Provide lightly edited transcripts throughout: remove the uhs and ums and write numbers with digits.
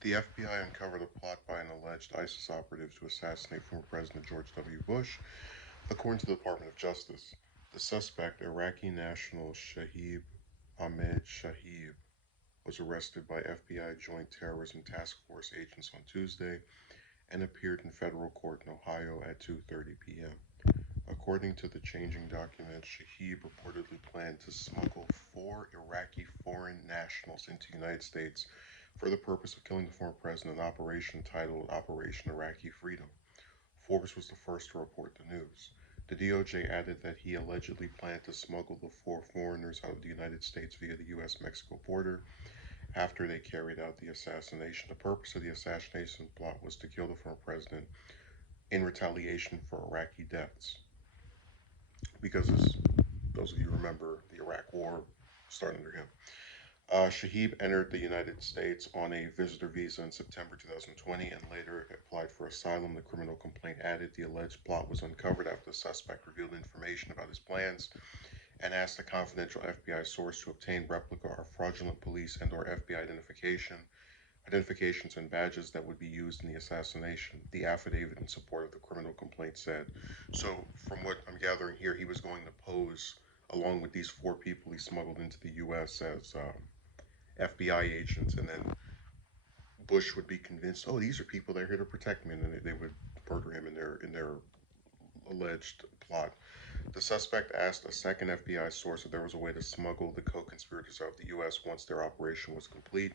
The FBI uncovered a plot by an alleged ISIS operative to assassinate former President George W. Bush, according to the Department of Justice. The suspect, Iraqi national Shahib Ahmed Shahib, was arrested by FBI Joint Terrorism Task Force agents on Tuesday and appeared in federal court in Ohio at 2:30 p.m. According to the changing documents, Shahib reportedly planned to smuggle four Iraqi foreign nationals into the United States for the purpose of killing the former president, an operation titled Operation Iraqi Freedom. Forbes was the first to report the news. The DOJ added that he allegedly planned to smuggle the four foreigners out of the United States via the U.S. Mexico border after they carried out the assassination. The purpose of the assassination plot was to kill the former president in retaliation for Iraqi deaths. Because, as those of you remember, the Iraq War started under him. Shahib entered the United States on a visitor visa in September 2020 and later applied for asylum. The criminal complaint added the alleged plot was uncovered after the suspect revealed information about his plans and asked a confidential FBI source to obtain replica or fraudulent police and/or FBI identifications and badges that would be used in the assassination. The affidavit in support of the criminal complaint said. So, from what I'm gathering here, he was going to pose along with these four people he smuggled into the U.S. as FBI agents, and then Bush would be convinced, oh, these are people that are here to protect me, and then they would murder him in their alleged plot. The suspect asked a second FBI source if there was a way to smuggle the co-conspirators out of the U.S. once their operation was complete.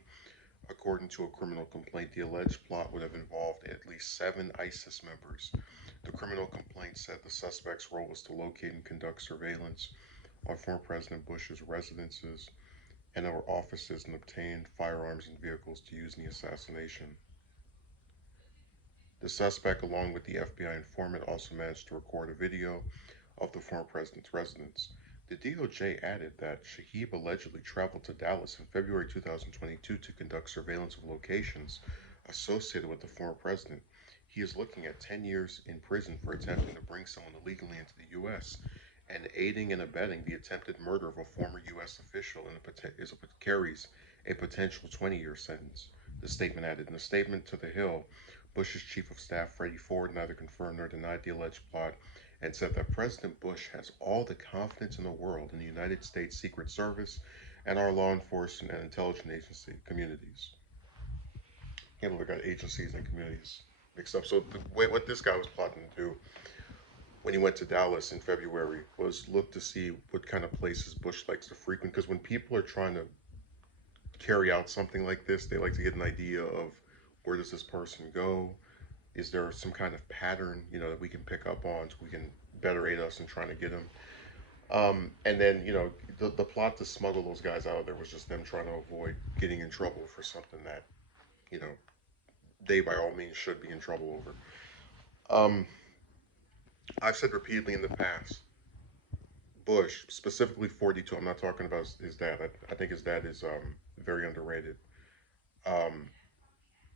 According to a criminal complaint, the alleged plot would have involved at least seven ISIS members. The criminal complaint said the suspect's role was to locate and conduct surveillance on former President Bush's residences and our offices and obtained firearms and vehicles to use in the assassination. The suspect, along with the FBI informant, also managed to record a video of the former president's residence. The DOJ added that Shahib allegedly traveled to Dallas in February 2022 to conduct surveillance of locations associated with the former president. He is looking at 10 years in prison for attempting to bring someone illegally into the U.S. and aiding and abetting the attempted murder of a former U.S. official carries a potential 20-year sentence. The statement added. In a statement to The Hill, Bush's chief of staff, Freddie Ford, neither confirmed nor denied the alleged plot and said that President Bush has all the confidence in the world in the United States Secret Service and our law enforcement and intelligence agency communities. Can't look at agencies and communities mixed up. So the way what this guy was plotting to do when he went to Dallas in February was look to see what kind of places Bush likes to frequent. Because when people are trying to carry out something like this, they like to get an idea of where does this person go? Is there some kind of pattern, that we can pick up on so we can better aid us in trying to get him? And then, the plot to smuggle those guys out of there was just them trying to avoid getting in trouble for something that, you know, they by all means should be in trouble over. Um, I've said repeatedly in the past, Bush, specifically 42, I'm not talking about his dad. I think his dad is very underrated. Um,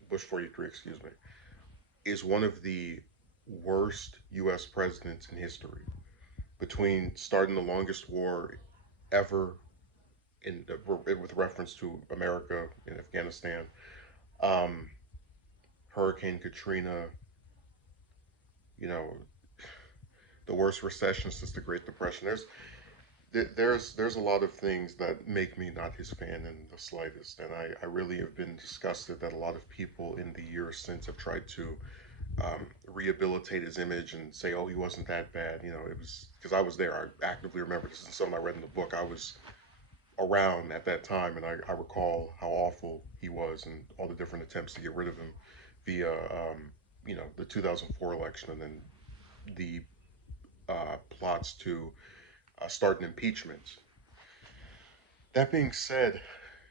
Bush 43, excuse me, is one of the worst U.S. presidents in history. Between starting the longest war ever with reference to America in Afghanistan, um, Hurricane Katrina, you know, the worst recession since the Great Depression. There's a lot of things that make me not his fan in the slightest, and I really have been disgusted that a lot of people in the years since have tried to rehabilitate his image and say, oh, he wasn't that bad. It was because I was there. I actively remember this is something I read in the book. I was around at that time, and I recall how awful he was and all the different attempts to get rid of him via, the 2004 election and then the plots to start an impeachment. That being said,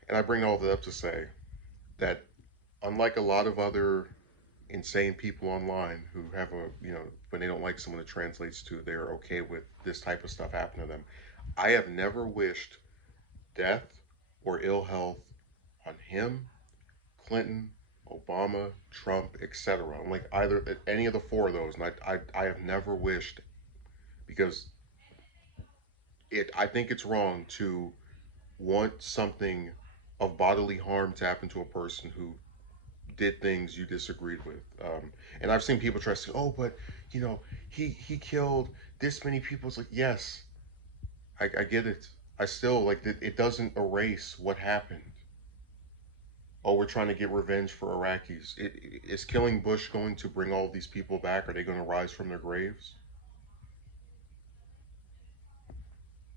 and I bring all that up to say that unlike a lot of other insane people online who have when they don't like someone, it translates to they're okay with this type of stuff happening to them. I have never wished death or ill health on him, Clinton, Obama, Trump, etc. I'm like either any of the four of those, and I have never wished because I think it's wrong to want something of bodily harm to happen to a person who did things you disagreed with. And I've seen people try to say, "Oh, but you know, he killed this many people." It's like, yes, I get it. I still like it. It doesn't erase what happened. Oh, we're trying to get revenge for Iraqis. Is killing Bush going to bring all these people back? Are they going to rise from their graves?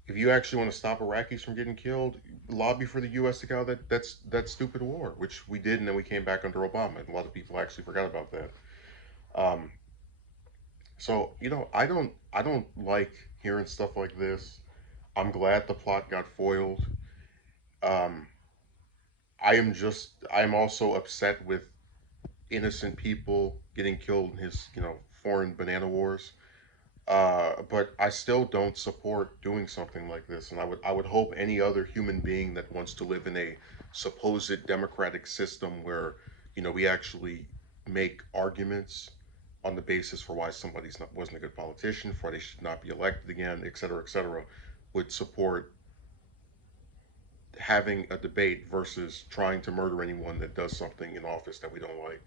If you actually want to stop Iraqis from getting killed, lobby for the U.S. to go that stupid war, which we did, and then we came back under Obama. And a lot of people actually forgot about that. Um, so I don't like hearing stuff like this. I'm glad the plot got foiled. Um, I am also upset with innocent people getting killed in his foreign banana wars. But I still don't support doing something like this, and I would hope any other human being that wants to live in a supposed democratic system where we actually make arguments on the basis for why somebody's not wasn't a good politician, for why they should not be elected again, et cetera, would support having a debate versus trying to murder anyone that does something in office that we don't like.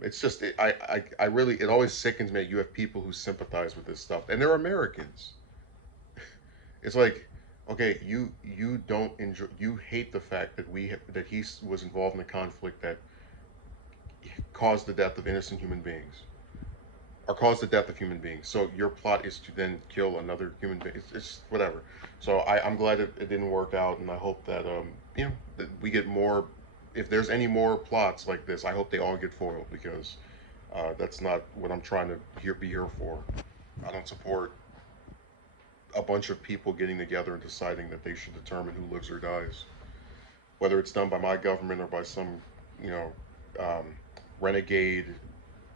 It's just I really it always sickens me that you have people who sympathize with this stuff, and they're Americans. It's like, okay, you don't enjoy, you hate the fact that that he was involved in a conflict that caused the death of innocent human beings, or caused the death of human beings. So your plot is to then kill another human being. It's whatever. So I'm glad it didn't work out, and I hope that that we get more. If there's any more plots like this, I hope they all get foiled because that's not what I'm trying to be here for. I don't support a bunch of people getting together and deciding that they should determine who lives or dies, whether it's done by my government or by some, you know, um, renegade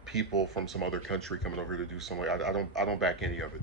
people from some other country coming over here to do something. I don't back any of it.